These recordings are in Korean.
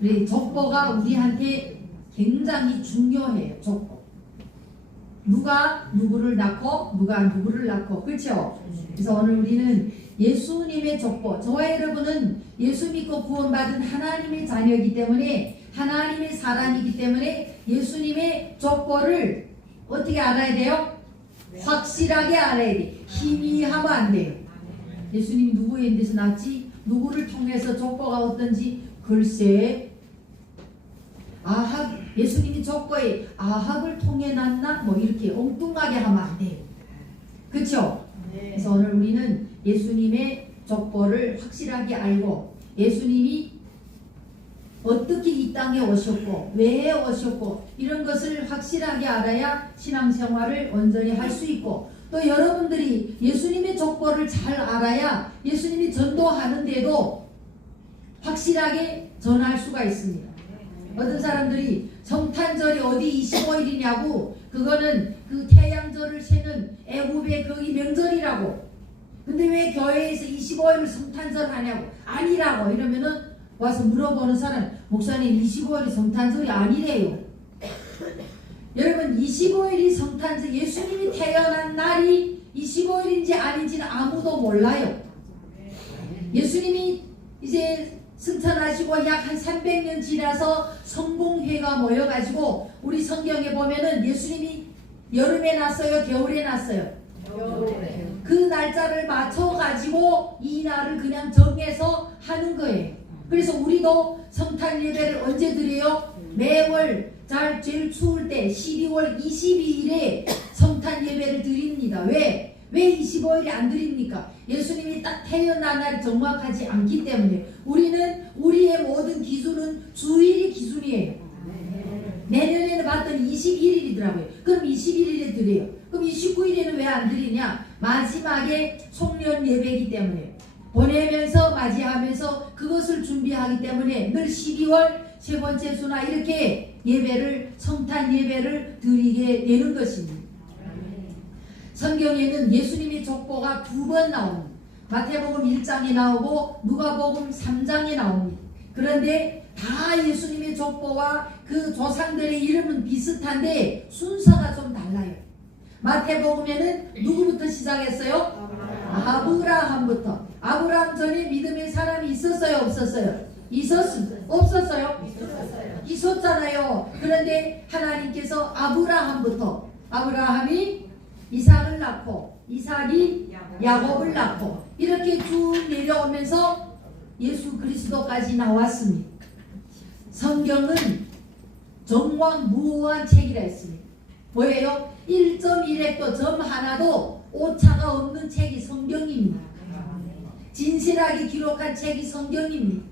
우리 족보가 우리한테 굉장히 중요해요. 족보. 누가 누구를 낳고 누가 누구를 낳고, 그렇죠? 그래서 오늘 우리는 예수님의 족보, 저와 여러분은 예수 믿고 구원받은 하나님의 자녀이기 때문에, 하나님의 사람이기 때문에 예수님의 족보를 어떻게 알아야 돼요? 확실하게 알아야 돼. 희미하면 안 돼요. 예수님이 누구의 데서 낳았지? 누구를 통해서 족보가 어떤지? 글쎄, 아합, 예수님이 족보에 아합을 통해 낳나? 뭐 이렇게 엉뚱하게 하면 안 돼요. 그렇죠? 그래서 오늘 우리는 예수님의 족보를 확실하게 알고, 예수님이 어떻게 이 땅에 오셨고 왜 오셨고 이런 것을 확실하게 알아야 신앙생활을 온전히 할 수 있고, 또 여러분들이 예수님의 족보를 잘 알아야 예수님이 전도하는데도 확실하게 전할 수가 있습니다. 어떤 사람들이 성탄절이 어디 25일이냐고, 그거는 그 태양절을 세는 애굽의 거기 명절이라고. 근데 왜 교회에서 25일을 성탄절 하냐고. 아니라고 이러면은 와서 물어보는 사람, 목사님 25일이 성탄절이 아니래요. 여러분, 25일이 성탄절, 예수님이 태어난 날이 25일인지 아닌지는 아무도 몰라요. 예수님이 이제 승천하시고 약 한 300년 지나서 성공회가 모여가지고, 우리 성경에 보면은 예수님이 여름에 났어요, 겨울에 났어요? 겨울에. 그 날짜를 맞춰가지고 이 날을 그냥 정해서 하는 거예요. 그래서 우리도 성탄 예배를 언제 드려요? 매월 제일 추울 때 12월 22일에 성탄 예배를 드립니다. 왜 25일이 안 드립니까? 예수님이 딱 태어난 날이 정확하지 않기 때문에. 우리는 우리의 모든 기준은 주일이 기준이에요. 내년에는 봤더니 21일이더라고요. 그럼 21일에 드려요. 그럼 29일에는 왜 안 드리냐? 마지막에 송년 예배이기 때문에, 보내면서 맞이하면서 그것을 준비하기 때문에 늘 12월 세 번째 주나 이렇게 예배를, 성탄 예배를 드리게 되는 것입니다. 성경에는 예수님의 족보가 2번 나옵니다. 마태복음 1장에 나오고 누가복음 3장에 나옵니다. 그런데 다 예수님의 족보와 그 조상들의 이름은 비슷한데 순서가 좀 달라요. 마태복음에는 누구부터 시작했어요? 아브라함부터. 아브라함 전에 믿음의 사람이 있었어요, 없었어요? 있었습니다. 없었어요? 있었잖아요. 그런데 하나님께서 아브라함부터, 아브라함이 이삭을 낳고 이삭이 야곱을 낳고 이렇게 쭉 내려오면서 예수 그리스도까지 나왔습니다. 성경은 정황무오한 책이라 했습니다. 뭐예요? 1.1획도 점 하나도 오차가 없는 책이 성경입니다. 진실하게 기록한 책이 성경입니다.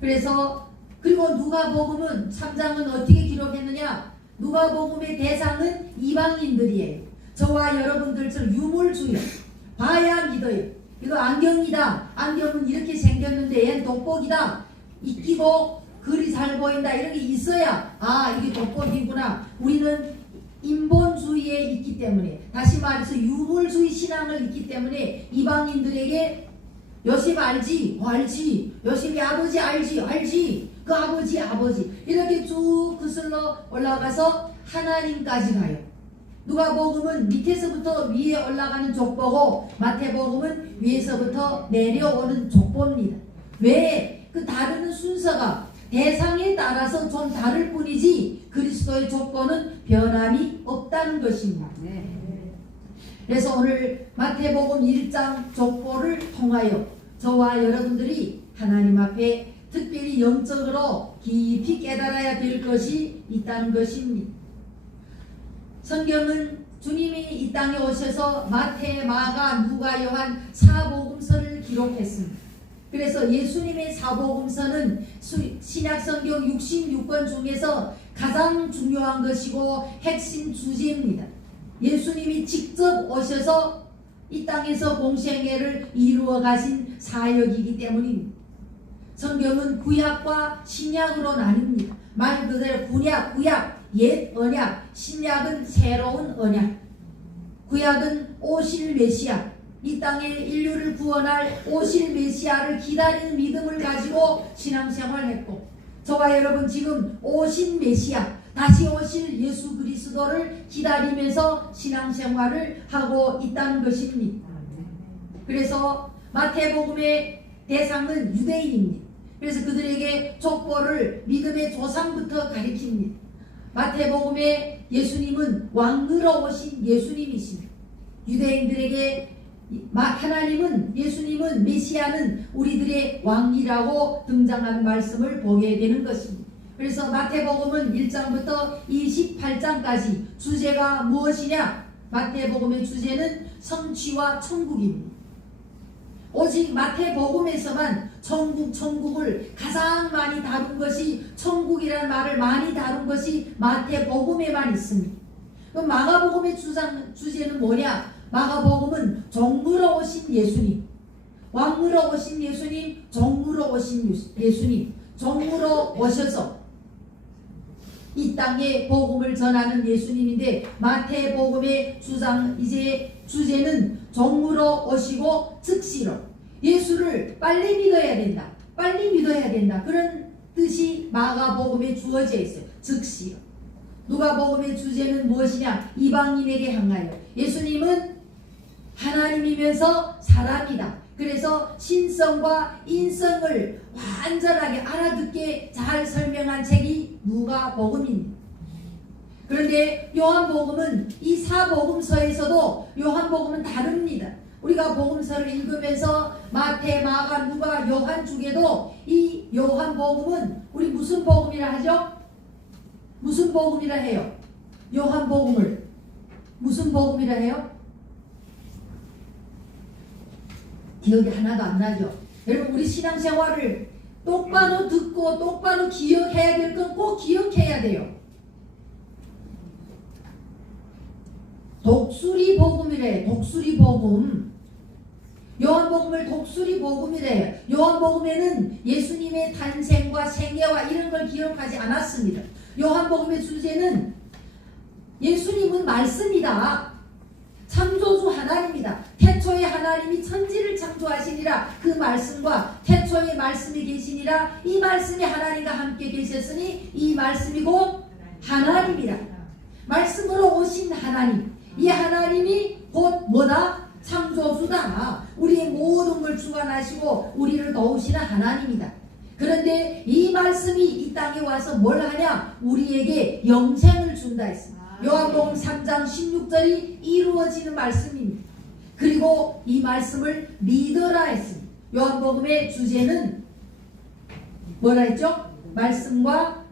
그래서, 그리고 누가복음은 3장은 어떻게 기록했느냐? 누가복음의 대상은 이방인들이에요. 저와 여러분들처럼 유물주의, 봐야 믿어요. 이거 안경이다, 안경은 이렇게 생겼는데 얘는 돋보기다, 익히고 글이 잘 보인다, 이런 게 있어야 아, 이게 돋보기구나. 우리는 인본주의에 있기 때문에, 다시 말해서 유물주의 신앙을 있기 때문에 이방인들에게 요셉 알지? 알지. 요셉이 아버지 알지. 그 아버지 이렇게 쭉 거슬러 올라가서 하나님까지 가요. 누가복음은 밑에서부터 위에 올라가는 족보고, 마태복음은 위에서부터 내려오는 족보입니다. 왜? 그 다루는 순서가 대상에 따라서 좀 다를 뿐이지 그리스도의 족보는 변함이 없다는 것입니다. 그래서 오늘 마태복음 1장 족보를 통하여 저와 여러분들이 하나님 앞에 특별히 영적으로 깊이 깨달아야 될 것이 있다는 것입니다. 성경은 주님이 이 땅에 오셔서 마태, 마가, 누가, 요한 사복음서를 기록했습니다. 그래서 예수님의 사복음서는 신약성경 66권 중에서 가장 중요한 것이고 핵심 주제입니다. 예수님이 직접 오셔서 이 땅에서 공생애를 이루어 가신 사역이기 때문입니다. 성경은 구약과 신약으로 나뉩니다. 말 그대로 구약, 옛 언약, 신약은 새로운 언약. 구약은 오실 메시아, 이 땅의 인류를 구원할 오실 메시아를 기다리는 믿음을 가지고 신앙생활을 했고, 저와 여러분 지금 오신 메시아, 다시 오실 예수 그리스도를 기다리면서 신앙생활을 하고 있다는 것입니다. 그래서 마태복음의 대상은 유대인입니다. 그래서 그들에게 족보를 믿음의 조상부터 가리킵니다. 마태복음의 예수님은 왕으로 오신 예수님이십니다. 유대인들에게 하나님은, 예수님은, 메시아는 우리들의 왕이라고 등장하는 말씀을 보게 되는 것입니다. 그래서 마태복음은 1장부터 28장까지 주제가 무엇이냐? 마태복음의 주제는 성취와 천국입니다. 오직 마태복음에서만 천국을 가장 많이 다룬 것이, 천국이라는 말을 많이 다룬 것이 마태복음에만 있습니다. 그럼 마가복음의 주제는 뭐냐? 마가복음은 종으로 오신 예수님, 왕으로 오신 예수님, 종으로 오신 예수님, 종으로 오셔서 이 땅에 복음을 전하는 예수님인데, 마태복음의 주제는 종으로 오시고 즉시로, 예수를 빨리 믿어야 된다, 빨리 믿어야 된다, 그런 뜻이 마가복음에 주어져 있어요. 즉시로. 누가복음의 주제는 무엇이냐? 이방인에게 향하여. 예수님은 하나님이면서 사람이다. 그래서 신성과 인성을 완전하게 알아듣게 잘 설명한 책이 누가복음입니다. 그런데 요한복음은, 이 사복음서에서도 요한복음은 다릅니다. 우리가 복음서를 읽으면서 마태, 마가, 누가, 요한 중에도 이 요한복음은 우리 무슨 복음이라 하죠? 무슨 복음이라 해요? 요한복음을 무슨 복음이라 해요? 기억이 하나도 안 나죠? 여러분, 우리 신앙생활을 똑바로 듣고 똑바로 기억해야 될 건 꼭 기억해야 돼요. 독수리 복음이래. 독수리 복음. 요한복음을 독수리 복음이래요. 요한복음에는 예수님의 탄생과 생애와 이런 걸 기록하지 않았습니다. 요한복음의 주제는 예수님은 말씀이다. 창조주 하나님이다. 태초에 하나님이 천지를 창조하시니라. 그 말씀과 태초에 말씀이 계시니라. 이 말씀이 하나님과 함께 계셨으니 이 말씀이 곧 하나님이라. 말씀으로 오신 하나님. 이 하나님이 곧 뭐다? 창조주다. 우리의 모든 걸 주관하시고 우리를 도우시는 하나님이다. 그런데 이 말씀이 이 땅에 와서 뭘 하냐? 우리에게 영생을 준다 했습니다. 요한복음 3장 16절이 이루어지는 말씀입니다. 그리고 이 말씀을 믿어라 했습니다. 요한복음의 주제는 뭐라 했죠? 말씀과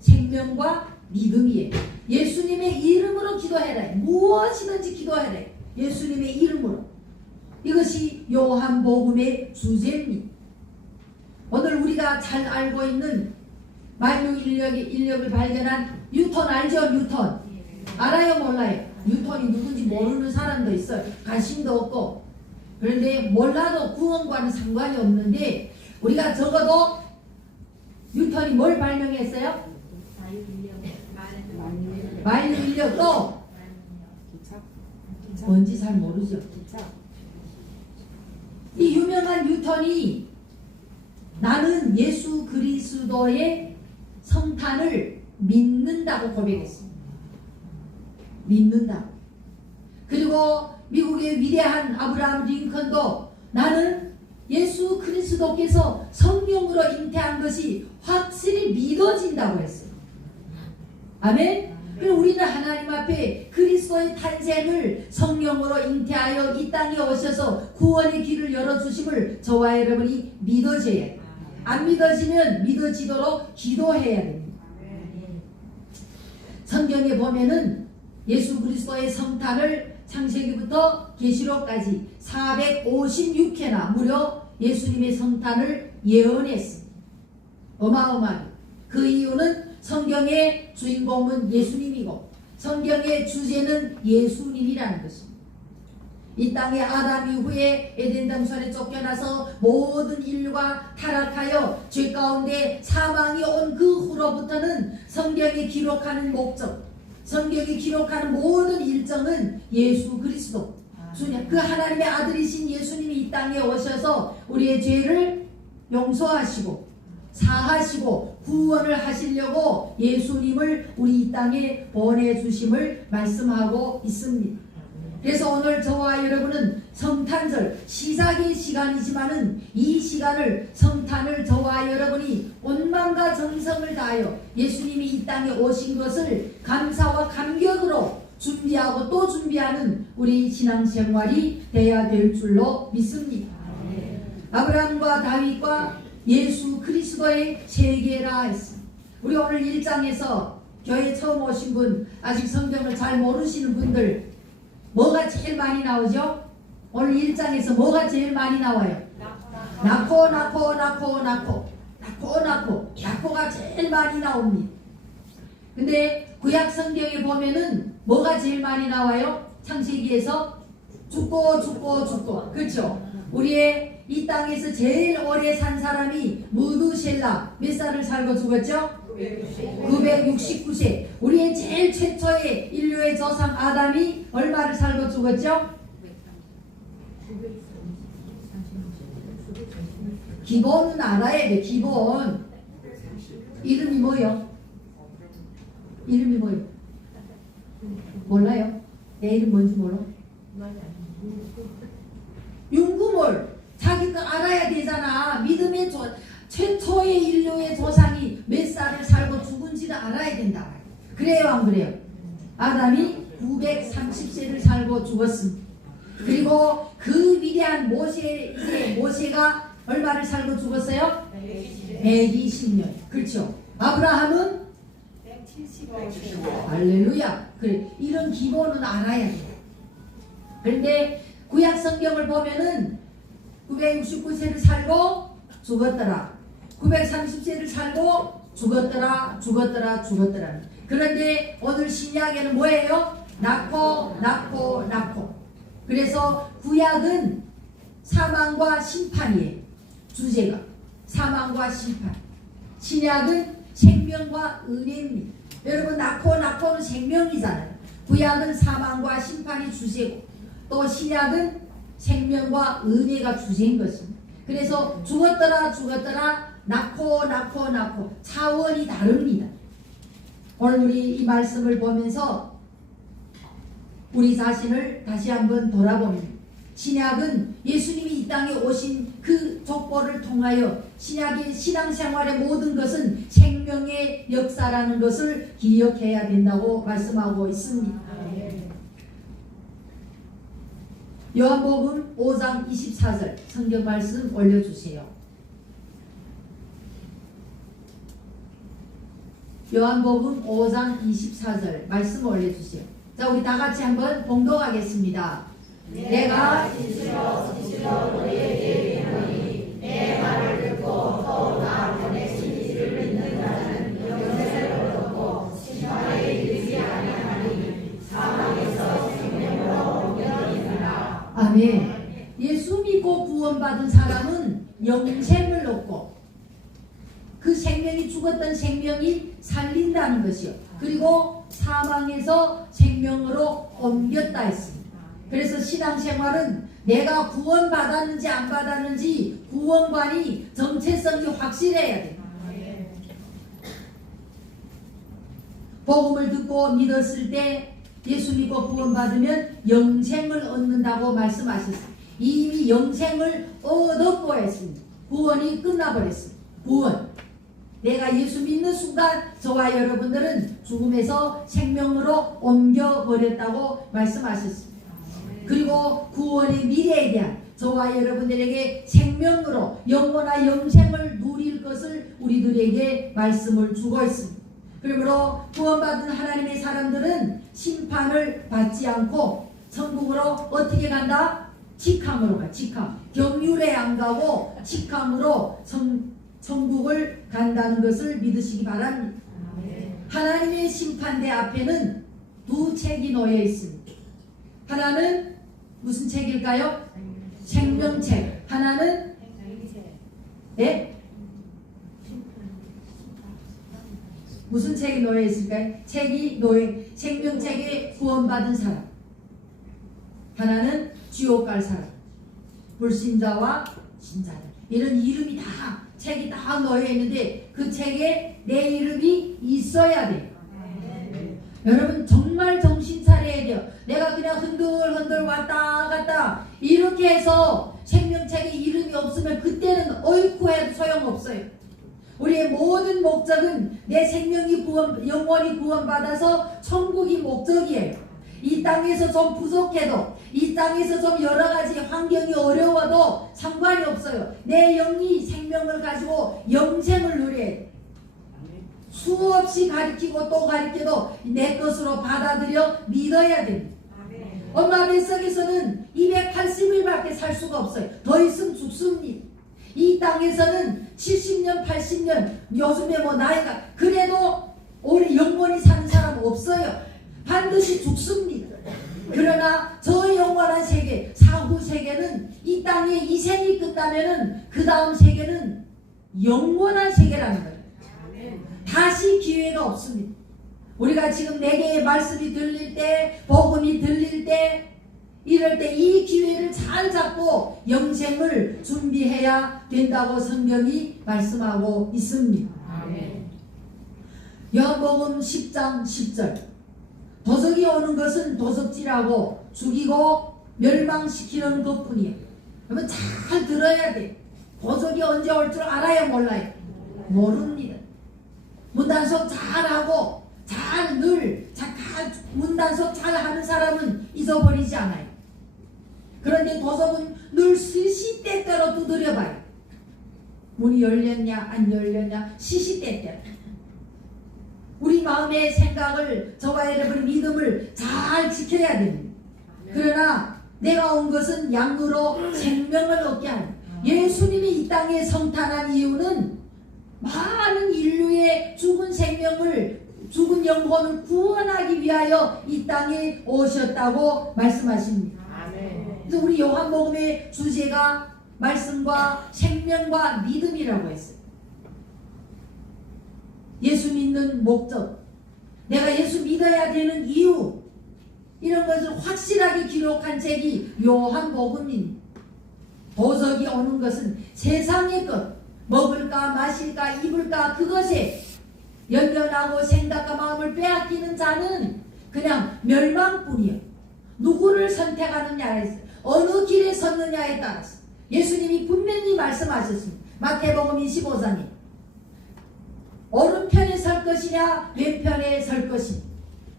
생명과 믿음이에요. 예수님의 이름으로 기도해라. 무엇이든지 기도해라. 예수님의 이름으로. 이것이 요한복음의 주제입니다. 오늘 우리가 잘 알고 있는 만유 인력을 발견한 뉴턴 알죠? 뉴턴. 알아요? 몰라요? 뉴턴이 누군지 모르는 사람도 있어요. 관심도 없고. 그런데 몰라도 구원과는 상관이 없는데, 우리가 적어도 뉴턴이 뭘 발명했어요? 만유 인력. 또 뭔지 잘 모르죠. 이 유명한 뉴턴이 나는 예수 그리스도의 성탄을 믿는다고 고백했습니다. 믿는다. 그리고 미국의 위대한 아브라함 링컨도 나는 예수 그리스도께서 성령으로 잉태한 것이 확실히 믿어진다고 했어요. 아멘? 그럼 우리는 하나님 앞에 그리스도의 탄생을 성령으로 잉태하여 이 땅에 오셔서 구원의 길을 열어주심을 저와 여러분이 믿어져야 해요. 안 믿어지면 믿어지도록 기도해야 됩니다. 성경에 보면은 예수 그리스도의 성탄을 창세기부터 계시록까지 456회나 무려 예수님의 성탄을 예언했습니다. 어마어마하게. 그 이유는 성경의 주인공은 예수님이고 성경의 주제는 예수님이라는 것입니다. 이 땅에 아담 이후에 에덴 동산에 쫓겨나서 모든 인류가 타락하여 죄 가운데 사망이 온 그 후로부터는 성경이 기록하는 목적, 성경이 기록하는 모든 일정은 예수 그리스도, 그 하나님의 아들이신 예수님이 이 땅에 오셔서 우리의 죄를 용서하시고 사하시고 구원을 하시려고 예수님을 우리 이 땅에 보내주심을 말씀하고 있습니다. 그래서 오늘 저와 여러분은 성탄절 시작의 시간이지만은 이 시간을 성탄을 저와 여러분이 온 마음과 정성을 다하여 예수님이 이 땅에 오신 것을 감사와 감격으로 준비하고 또 준비하는 우리 신앙생활이 되어야 될 줄로 믿습니다. 아브라함과 다윗과 예수 그리스도의 세계라 했습니다. 우리 오늘 1장에서 교회 처음 오신 분, 아직 성경을 잘 모르시는 분들 뭐가 제일 많이 나오죠? 오늘 1장에서 뭐가 제일 많이 나와요? 낳고가 제일 많이 나옵니다. 근데 구약 성경에 보면은 뭐가 제일 많이 나와요? 창세기에서 죽고 그렇죠? 우리의 이 땅에서 제일 오래 산 사람이 무두셀라 몇 살을 살고 죽었죠? 969세. 우리의 제일 최초의 인류의 조상 아담이 얼마를 살고 죽었죠? 기본은 알아야 돼. 기본. 이름이 뭐요? 몰라요? 내 이름 뭔지 몰라? 윤구몰. 자기가 알아야 되잖아. 믿음의 최초의 인류의 조상이 몇 살을 살고 죽은지를 알아야 된다. 그래요, 안 그래요? 아담이 930세를 살고 죽었습니다. 그리고 그 위대한 모세가 얼마를 살고 죽었어요? 120년. 그렇죠. 아브라함은 175. 할렐루야. 그래, 이런 기본은 알아야 돼요. 그런데 구약 성경을 보면은 969세를 살고 죽었더라. 930세를 살고 죽었더라. 그런데 오늘 신약에는 뭐예요? 낳고. 그래서 구약은 사망과 심판이에요. 주제가 사망과 심판. 신약은 생명과 은혜입니다. 여러분 낳고는 생명이잖아요. 구약은 사망과 심판이 주제고 또 신약은 생명과 은혜가 주제인 것입니다. 그래서 죽었더라 낳고 차원이 다릅니다. 오늘 우리 이 말씀을 보면서 우리 자신을 다시 한번 돌아봅니다. 신약은 예수님이 이 땅에 오신 그 족보를 통하여 신약의 신앙생활의 모든 것은 생명의 역사라는 것을 기억해야 된다고 말씀하고 있습니다. 요한복음 5장 24절 성경 말씀 올려주세요. 요한복음 5장 24절 말씀 올려주세요. 자, 우리 다 같이 한번 봉독하겠습니다. 내가 진실로 너희에게 이르노니 내 말을 듣고 또 나 보내신 이를 믿는 자는 영생을 얻고 심판에 이르지 아니하나니 사망에서 생명으로 옮겨지리라. 아멘. 예수 믿고 구원받은 사람은 영생을 얻고 그 생명이 죽었던 생명이 살린다는 것이요. 그리고 사망에서 생명으로 옮겼다 했습니다. 그래서 신앙생활은 내가 구원받았는지 안 받았는지 구원관이 정체성이 확실해야 돼. 복음을 듣고 믿었을 때 예수 믿고 구원받으면 영생을 얻는다고 말씀하셨습니다. 이미 영생을 얻었고 했습니다. 구원이 끝나버렸습니다. 구원. 내가 예수 믿는 순간 저와 여러분들은 죽음에서 생명으로 옮겨버렸다고 말씀하셨습니다. 그리고 구원의 미래에 대한 저와 여러분들에게 생명으로 영원한 영생을 누릴 것을 우리들에게 말씀을 주고 있습니다. 그러므로 구원받은 하나님의 사람들은 심판을 받지 않고 천국으로 어떻게 간다? 직함으로 가. 직함. 경륜에 안 가고 직함으로 천국을 간다는 것을 믿으시기 바랍니다. 하나님의 심판대 앞에는 두 책이 놓여 있습니다. 하나는 무슨 책일까요? 생명책. 하나는 네? 무슨 책이 놓여 있을까요? 생명책에 구원받은 사람. 하나는 지옥 갈 사람. 불신자와 신자들. 이런 이름이 다 책이 다 놓여 있는데 그 책에 내 이름이 있어야 돼요. 여러분 정말 정신 차려야 돼요. 내가 그냥 흔들흔들 왔다 갔다 이렇게 해서 생명책에 이름이 없으면 그때는 어이쿠 해도 소용없어요. 우리의 모든 목적은 내 생명이 영원히 구원받아서 천국이 목적이에요. 이 땅에서 좀 부족해도, 이 땅에서 좀 여러가지 환경이 어려워도 상관이 없어요. 내 영이 생명을 가지고 영생을 누려야 돼요. 수없이 가르치고 또 가르쳐도 내 것으로 받아들여 믿어야 됩니다. 엄마 뱃속에서는 280일밖에 살 수가 없어요. 더 있으면 죽습니다. 이 땅에서는 70년 80년 요즘에 뭐 나이가 그래도 오래 영원히 사는 사람 없어요. 반드시 죽습니다. 그러나 저 영원한 세계, 사후 세계는 이 땅에 이 생이 끝나면은 그 다음 세계는 영원한 세계라는 거예요. 다시 기회가 없습니다. 우리가 지금 내게 말씀이 들릴 때, 복음이 들릴 때, 이럴 때 이 기회를 잘 잡고 영생을 준비해야 된다고 성경이 말씀하고 있습니다. 요한복음 10장 10절 도적이 오는 것은 도적질하고 죽이고 멸망시키는 것뿐이에요. 여러분 잘 들어야 돼요. 도적이 언제 올 줄 알아요? 몰라요? 모릅니다. 문단속 잘하고 늘 문단속 잘하는 사람은 잊어버리지 않아요. 그런데 도적은 늘 시시때때로 두드려봐요. 문이 열렸냐 안 열렸냐 시시때때로. 우리 마음의 생각을, 저와 여러분의 믿음을 잘 지켜야 됩니다. 그러나 내가 온 것은 양으로 생명을 얻게 하는, 예수님이 이 땅에 성탄한 이유는 많은 인류의 죽은 생명을, 죽은 영혼을 구원하기 위하여 이 땅에 오셨다고 말씀하십니다. 그래서 우리 요한복음의 주제가 말씀과 생명과 믿음이라고 했어요. 예수 믿는 목적, 내가 예수 믿어야 되는 이유, 이런 것을 확실하게 기록한 책이 요한복음입니다. 도적이 오는 것은 세상의 것, 먹을까 마실까 입을까 그것에 연연하고 생각과 마음을 빼앗기는 자는 그냥 멸망뿐이요. 누구를 선택하느냐에 있어요. 어느 길에 섰느냐에 따라서 예수님이 분명히 말씀하셨습니다. 마태복음 25장에 오른편에 설 것이냐 왼편에 설 것이냐,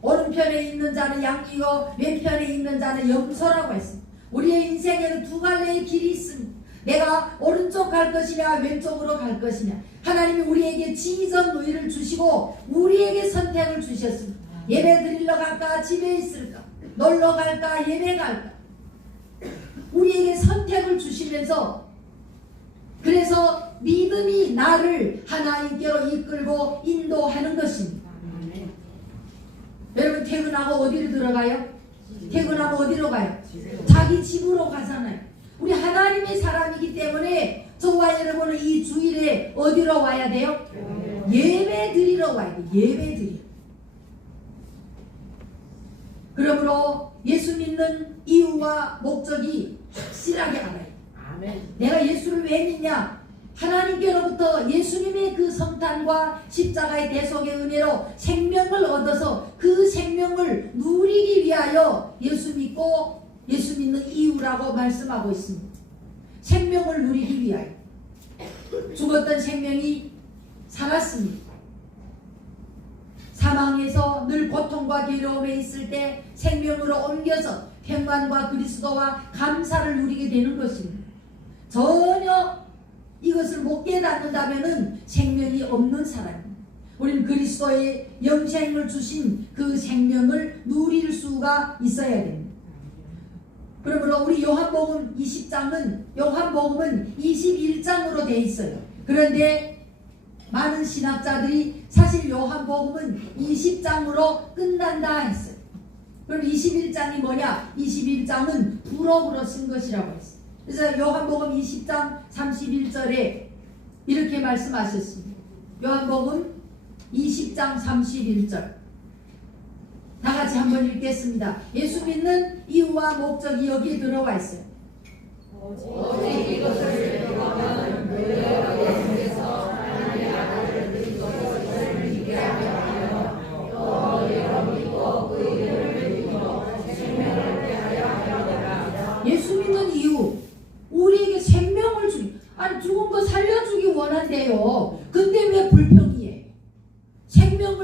오른편에 있는 자는 양이고 왼편에 있는 자는 염소라고 했습니다. 우리의 인생에는 두 갈래의 길이 있습니다. 내가 오른쪽 갈 것이냐 왼쪽으로 갈 것이냐, 하나님이 우리에게 지정 의를 주시고 우리에게 선택을 주셨습니다. 예배 드리러 갈까 집에 있을까, 놀러 갈까 예배 갈까, 우리에게 선택을 주시면서, 그래서 믿음이 나를 하나님께로 이끌고 인도하는 것입니다. 여러분 퇴근하고 어디로 들어가요? 퇴근하고 어디로 가요? 자기 집으로 가잖아요. 우리 하나님의 사람이기 때문에 저와 여러분은 이 주일에 어디로 와야 돼요? 예배 드리러 와야 돼요. 예배 드리러. 그러므로 예수 믿는 이유와 목적이 확실하게 알아요. 내가 예수를 왜 믿냐? 하나님께로부터 예수님의 그 성탄과 십자가의 대속의 은혜로 생명을 얻어서 그 생명을 누리기 위하여 예수 믿고 예수 믿는 이유라고 말씀하고 있습니다. 생명을 누리기 위하여. 죽었던 생명이 살았습니다. 사망에서 늘 고통과 괴로움에 있을 때 생명으로 옮겨서 평안과 그리스도와 감사를 누리게 되는 것입니다. 전혀 이것을 못 깨닫는다면 생명이 없는 사람입니다. 우리는 그리스도의 영생을 주신 그 생명을 누릴 수가 있어야 됩니다. 그러므로 우리 요한복음은 21장으로 되어 있어요. 그런데 많은 신학자들이 사실 요한복음은 20장으로 끝난다 했어요. 그럼 21장이 뭐냐? 21장은 부록으로 쓴 것이라고 했어요. 그래서 요한복음 20장 31절에 이렇게 말씀하셨습니다. 요한복음 20장 31절 다 같이 한번 읽겠습니다. 예수 믿는 이유와 목적이 여기에 들어와 있어요. 오직 이것을 들어가면 너희에게서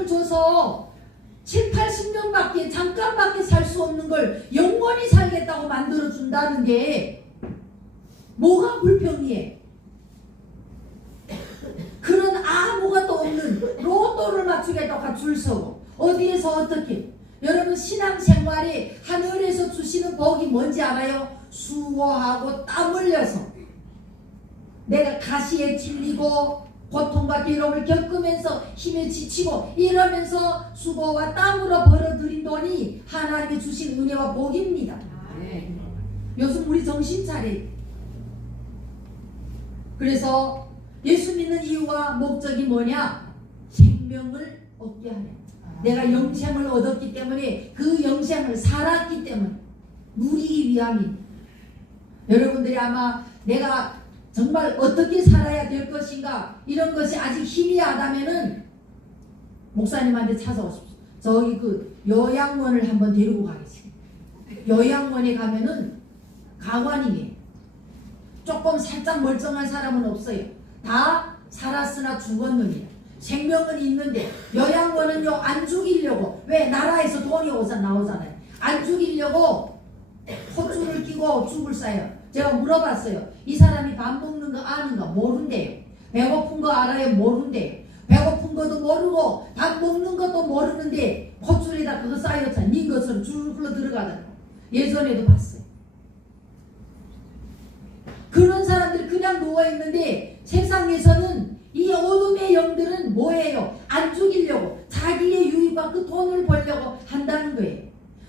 생명을 줘서 7, 80년밖에 잠깐밖에 살 수 없는 걸 영원히 살겠다고 만들어준다는 게 뭐가 불평이에요? 그런 아무것도 없는 로또를 맞추겠다고 줄 서고 어디에서 어떻게 여러분 신앙생활이 하늘에서 주시는 복이 뭔지 알아요? 수고하고 땀 흘려서 내가 가시에 찔리고 고통과 괴로움을 겪으면서 힘에 지치고 이러면서 수고와 땀으로 벌어들인 돈이 하나님이 주신 은혜와 복입니다. 요즘 우리 정신 차려. 그래서 예수 믿는 이유와 목적이 뭐냐? 생명을 얻게 하려. 내가 영생을 얻었기 때문에 그 영생을 살았기 때문에 누리기 위함입니다. 여러분들이 아마 내가 정말 어떻게 살아야 될 것인가 이런 것이 아직 희미하다면은 목사님한테 찾아오십시오. 저기 그 요양원을 한번 데리고 가겠습니다. 요양원에 가면은 가관이에요. 조금 살짝 멀쩡한 사람은 없어요. 다 살았으나 죽었느니라. 생명은 있는데 요양원은요 안 죽이려고 왜 나라에서 돈이 나오잖아요. 안 죽이려고 콧줄을 끼고 죽을 싸요. 제가 물어봤어요. 이 사람이 밥 먹는 거 아는가? 모른대요. 배고픈 거 알아요? 모른대요. 배고픈 것도 모르고 밥 먹는 것도 모르는데 콧줄에다 그거 쌓였잖아. 닌 것처럼 줄 흘러 들어가더라고. 예전에도 봤어요. 그런 사람들 그냥 누워있는데 세상에서는 이 어둠의 영들은 뭐예요? 안 죽이려고 자기의 유익과 그 돈을 벌려고 한다는 거예요.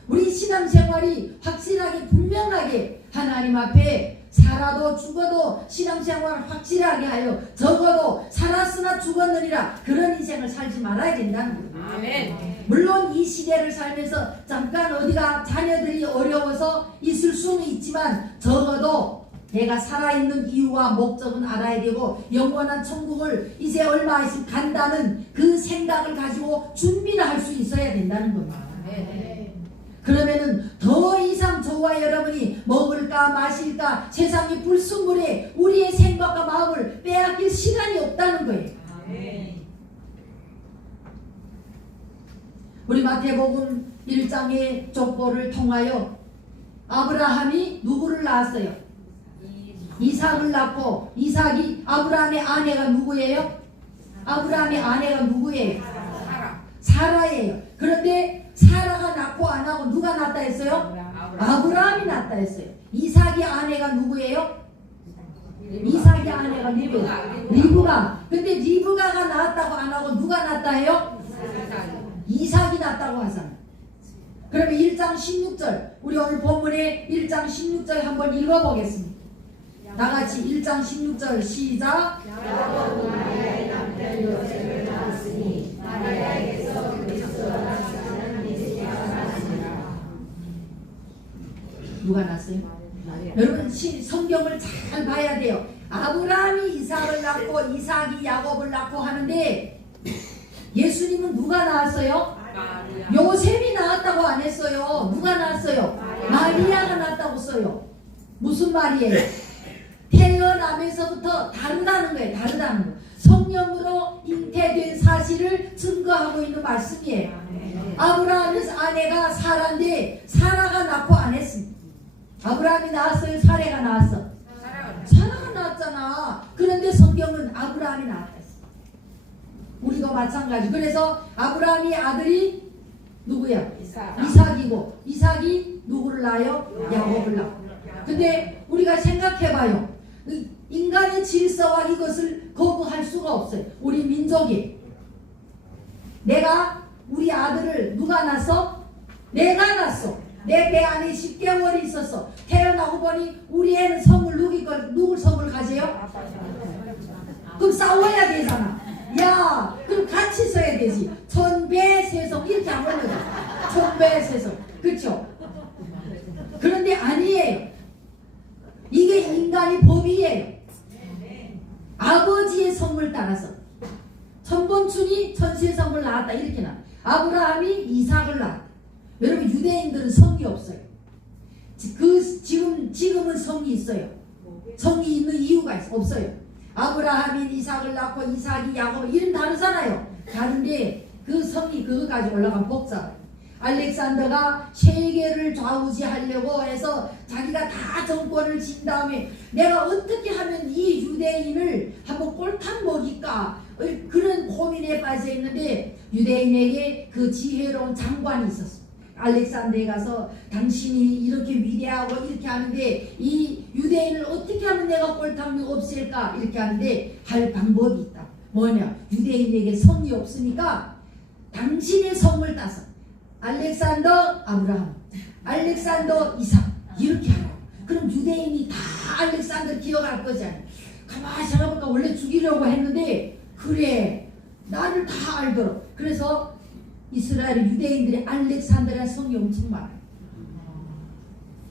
우리 신앙생활이 확실하게 분명하게 하나님 앞에 살아도 죽어도 신앙생활을 확실하게 하여 적어도 살았으나 죽었느니라 그런 인생을 살지 말아야 된다는 거예요. 아멘. 물론 이 시대를 살면서 잠깐 어디가 자녀들이 어려워서 있을 수는 있지만 적어도 내가 살아있는 이유와 목적은 알아야 되고 영원한 천국을 이제 얼마 있으면 간다는 그 생각을 가지고 준비를 할 수 있어야 된다는 겁니다. 그러면은 더 이상 저와 여러분이 먹을까 마실까 세상의 불순물에 우리의 생각과 마음을 빼앗길 시간이 없다는 거예요. 우리 마태복음 1장의 족보를 통하여 아브라함이 누구를 낳았어요? 이삭을 낳고 이삭이 아브라함의 아내가 누구예요? 아브라함의 아내가 누구예요? 사라예요. 그런데 사라가 낳고 안 하고 누가 낳았다 했어요? 아브라함이 낳았다 했어요. 이삭의 아내가 누구예요? 이삭의 아내가 누구예요? 리브가. 근데 리브가가 낳았다고 안 하고 누가 낳았다 해요? 이삭이 낳았다고 하잖아. 그러면 1장 16절 우리 오늘 본문에 1장 16절 한번 읽어보겠습니다. 다같이 1장 16절 시작. 야곱은 마리아의 남편 요셉을 낳았으니 마리아에게서 그리스도가 나시는 메시아가 나시니라. 누가 낳았어요? 여러분 성경을 잘 봐야 돼요. 아브라함이 이삭을 낳고 이삭이 야곱을 낳고 하는데 예수님은 누가 낳았어요? 요셉이 낳았다고 안 했어요. 누가 낳았어요? 마리아가 낳았다고 써요. 무슨 말이에요? 태어나면서부터 다르다는 거예요. 다르다는 거. 성령으로 잉태된 사실을 증거하고 있는 말씀이에요. 아브라함의 아내가 사라인데 사라가 낳고 안 했습니다. 아브라함이 낳았어요? 사라가 낳았어? 사라가 낳았잖아. 그런데 성경은 아브라함이 낳았다 했어. 우리도 마찬가지. 그래서 아브라함의 아들이 누구야? 이삭이고 이삭이 누구를 낳아요? 야곱을 낳아. 근데 우리가 생각해봐요. 인간의 질서와 이것을 거부할 수가 없어요. 우리 민족이. 내가 우리 아들을 누가 낳았어? 내가 낳았어. 내 배 안에 10개월이 있었어. 태어나고 보니 우리 애는 성을 누굴 성을 가져요? 그럼 싸워야 되잖아. 야, 그럼 같이 써야 되지. 천배세성 이렇게 안 올려줘. 천배세성. 그렇죠? 그런데 아니에요. 이게 인간의 법이에요. 아버지의 성을 따라서 천본춘이 천세성을 낳았다 이렇게 나. 아브라함이 이삭을 낳았다. 여러분 유대인들은 성이 없어요. 지금은 성이 있어요. 성이 있는 이유가 없어요. 아브라함이 이삭을 낳고 이삭이 야곱 이름 다르잖아요. 다른데 그 성이 그거까지 올라간 복잡. 알렉산더가 세계를 좌우지하려고 해서 자기가 다 정권을 진 다음에 내가 어떻게 하면 이 유대인을 한번 꼴탕 먹일까 그런 고민에 빠져 있는데 유대인에게 그 지혜로운 장관이 있었어. 알렉산더에 가서 당신이 이렇게 위대하고 이렇게 하는데 이 유대인을 어떻게 하면 내가 꼴탕 없앨까 이렇게 하는데 할 방법이 있다. 뭐냐? 유대인에게 성이 없으니까 당신의 성을 따서 알렉산더 아브라함, 알렉산더 이삭 이렇게 하라고. 그럼 유대인이 다 알렉산더 기억할 거잖아. 가만히 생각해보니까 원래 죽이려고 했는데 그래 나를 다 알더라. 그래서 이스라엘 유대인들의 알렉산더라는 성이 엄청 많아요.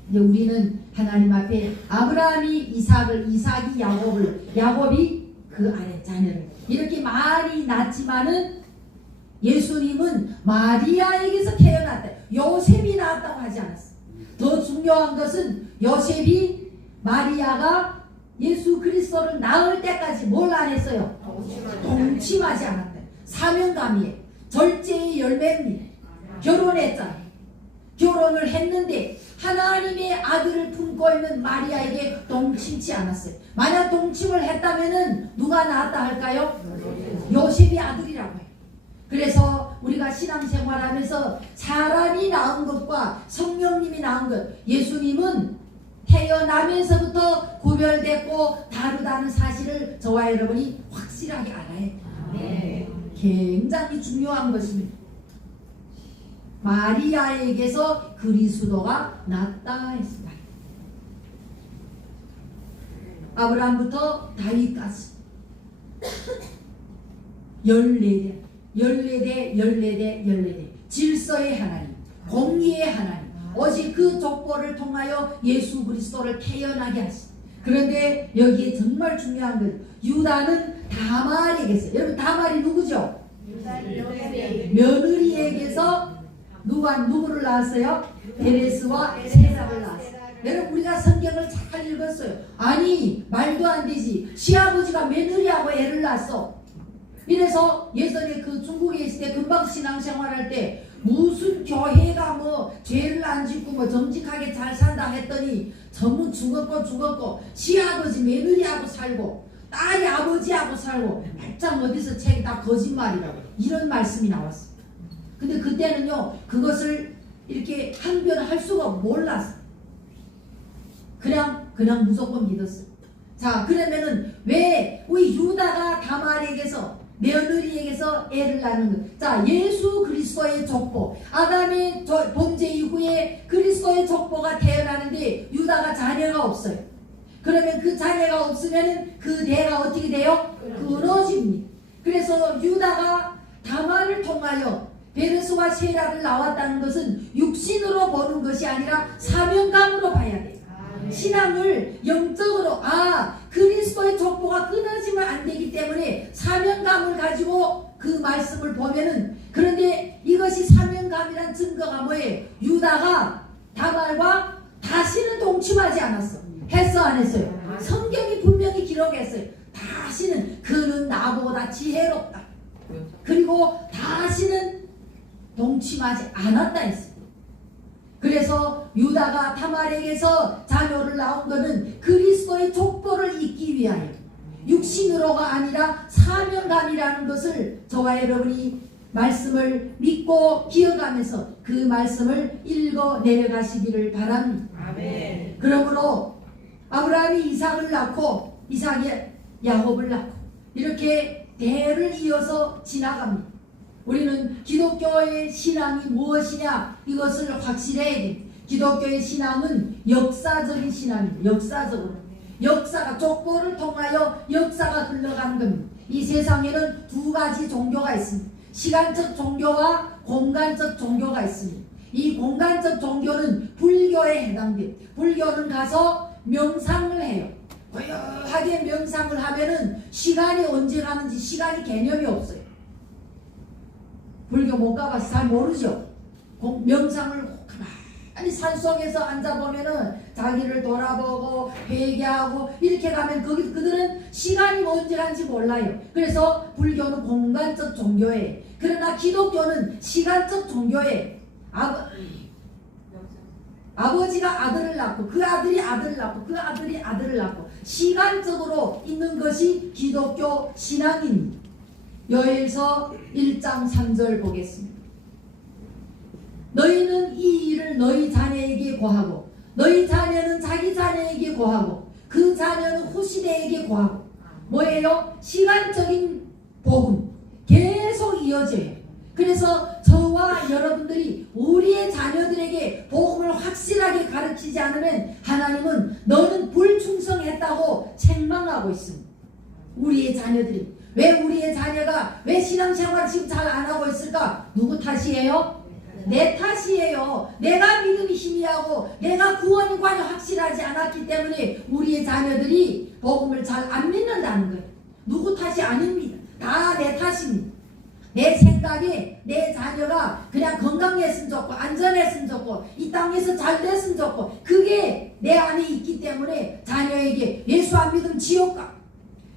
근데 우리는 하나님 앞에 아브라함이 이삭을, 이삭이 야곱을, 야곱이 그 아래 자녀를 이렇게 많이 낳지만은 예수님은 마리아에게서 태어났다. 요셉이 낳았다고 하지 않았어. 더 중요한 것은 요셉이 마리아가 예수 그리스도를 낳을 때까지 뭘 안 했어요? 동침하지 않았다. 사명감이에요. 절제의 열매입니다. 결혼했잖아. 결혼을 했는데 하나님의 아들을 품고 있는 마리아에게 동침치 않았어요. 만약 동침을 했다면은 누가 낳았다 할까요? 요셉이 아들이라고 해요. 그래서 우리가 신앙생활하면서 사람이 낳은 것과 성령님이 낳은 것, 예수님은 태어나면서부터 구별됐고 다르다는 사실을 저와 여러분이 확실하게 알아야 해요. 네. 굉장히 중요한 것입니다. 마리아에게서 그리스도가 났다 했습니다. 아브라함부터 다윗까지 14대 질서의 하나님, 공의의 하나님, 오직 그 족보를 통하여 예수 그리스도를 태어나게 하셨습니다. 그런데 여기에 정말 중요한 건 유다는 다말에게서, 여러분 다말이 누구죠? 며느리에게서 누구를 낳았어요? 베레스와 세라를 낳았어요. 여러분 우리가 성경을 잘 읽었어요. 아니 말도 안 되지. 시아버지가 며느리하고 애를 낳았어. 이래서 예전에 그 중국에 있을 때 금방 신앙생활할 때 무슨 교회가 뭐 죄를 안 짓고 뭐 정직하게 잘 산다 했더니 전부 죽었고 시아버지 며느리하고 살고 딸이 아버지하고 살고 말짱 어디서 책이 다 거짓말이라고 이런 말씀이 나왔어. 근데 그때는요 그것을 이렇게 항변할 수가 몰랐어. 그냥 무조건 믿었어. 자 그러면은 왜 우리 유다가 다말에게서 며느리에게서 애를 낳는 것. 자 예수 그리스도의 족보, 아담의 범죄 이후에 그리스도의 족보가 태어나는데 유다가 자녀가 없어요. 그러면 그 자녀가 없으면 그 대가 어떻게 돼요? 끊어집니다. 그래서 유다가 다말을 통하여 베르스와 세라를 낳았다는 것은 육신으로 보는 것이 아니라 사명감으로 봐야 돼요. 신앙을 영적으로 그리스도의 족보가 끊어지면 안 되기 때문에 사명감을 가지고 그 말씀을 보면은, 그런데 이것이 사명감이란 증거가 뭐예요? 유다가 다말과 다시는 동침하지 않았어. 했어 안 했어요? 성경이 분명히 기록했어요. 다시는 그는 나보다 지혜롭다. 그리고 다시는 동침하지 않았다 했어요. 그래서 유다가 다말에게서 자녀를 낳은 것은 그리스도의 족보를 잇기 위하여 육신으로가 아니라 사명감이라는 것을 저와 여러분이 말씀을 믿고 기억하면서 그 말씀을 읽어 내려가시기를 바랍니다. 아멘. 그러므로 아브라함이 이삭을 낳고 이삭이 야곱을 낳고 이렇게 대를 이어서 지나갑니다. 우리는 기독교의 신앙이 무엇이냐 이것을 확실해야 돼. 기독교의 신앙은 역사적인 신앙입니다. 역사가 족보를 통하여 역사가 흘러가는 겁니다. 이 세상에는 두 가지 종교가 있습니다. 시간적 종교와 공간적 종교가 있습니다. 이 공간적 종교는 불교에 해당돼요. 불교는 가서 명상을 해요. 고요하게 명상을 하면은 시간이 언제 가는지 시간이 개념이 없어요. 불교 못 가봐서 잘 모르죠. 명상을 아니 산속에서 앉아보면은 자기를 돌아보고 회개하고 이렇게 가면 그들은 시간이 언제 간지 몰라요. 그래서 불교는 공간적 종교예요. 그러나 기독교는 시간적 종교예요. 아버지가 아들을 낳고 그 아들이 아들을 낳고 그 아들이 아들을 낳고 시간적으로 있는 것이 기독교 신앙입니다. 요엘서 1장 3절 보겠습니다. 너희는 이 일을 너희 자녀에게 고하고 너희 자녀는 자기 자녀에게 고하고 그 자녀는 후시대에게 고하고 뭐예요? 시간적인 복음 계속 이어져요. 그래서 저와 여러분들이 우리의 자녀들에게 복음을 확실하게 가르치지 않으면 하나님은 너는 불충성했다고 책망하고 있습니다. 우리의 자녀들이 왜 우리의 자녀가 왜 신앙생활을 지금 잘 안 하고 있을까? 누구 탓이에요? 내 탓이에요. 내가 믿음이 희미하고 내가 구원관이 확실하지 않았기 때문에 우리의 자녀들이 복음을 잘 안 믿는다는 거예요. 누구 탓이 아닙니다. 다 내 탓입니다. 내 생각에 내 자녀가 그냥 건강했으면 좋고 안전했으면 좋고 이 땅에서 잘 됐으면 좋고 그게 내 안에 있기 때문에 자녀에게 예수 안 믿으면 지옥 가.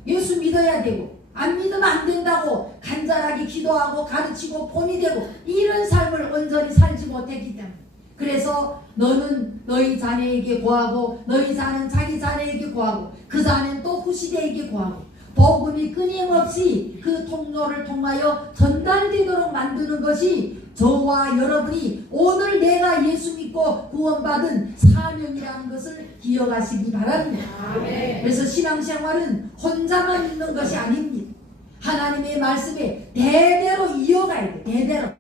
예수 믿어야 되고 안 믿으면 안 된다고 간절하게 기도하고 가르치고 본이 되고 이런 삶을 온전히 살지 못했기 때문에 그래서 너는 너희 자녀에게 고하고 너희 자는 자기 자녀에게 고하고 그 자는 또 후시대에게 고하고 복음이 끊임없이 그 통로를 통하여 전달되도록 만드는 것이 저와 여러분이 오늘 내가 예수 믿고 구원받은 사명이라는 것을 기억하시기 바랍니다. 아멘. 그래서 신앙생활은 혼자만 있는 것이 아닙니다. 하나님의 말씀에 대대로 이어가야 돼. 대대로.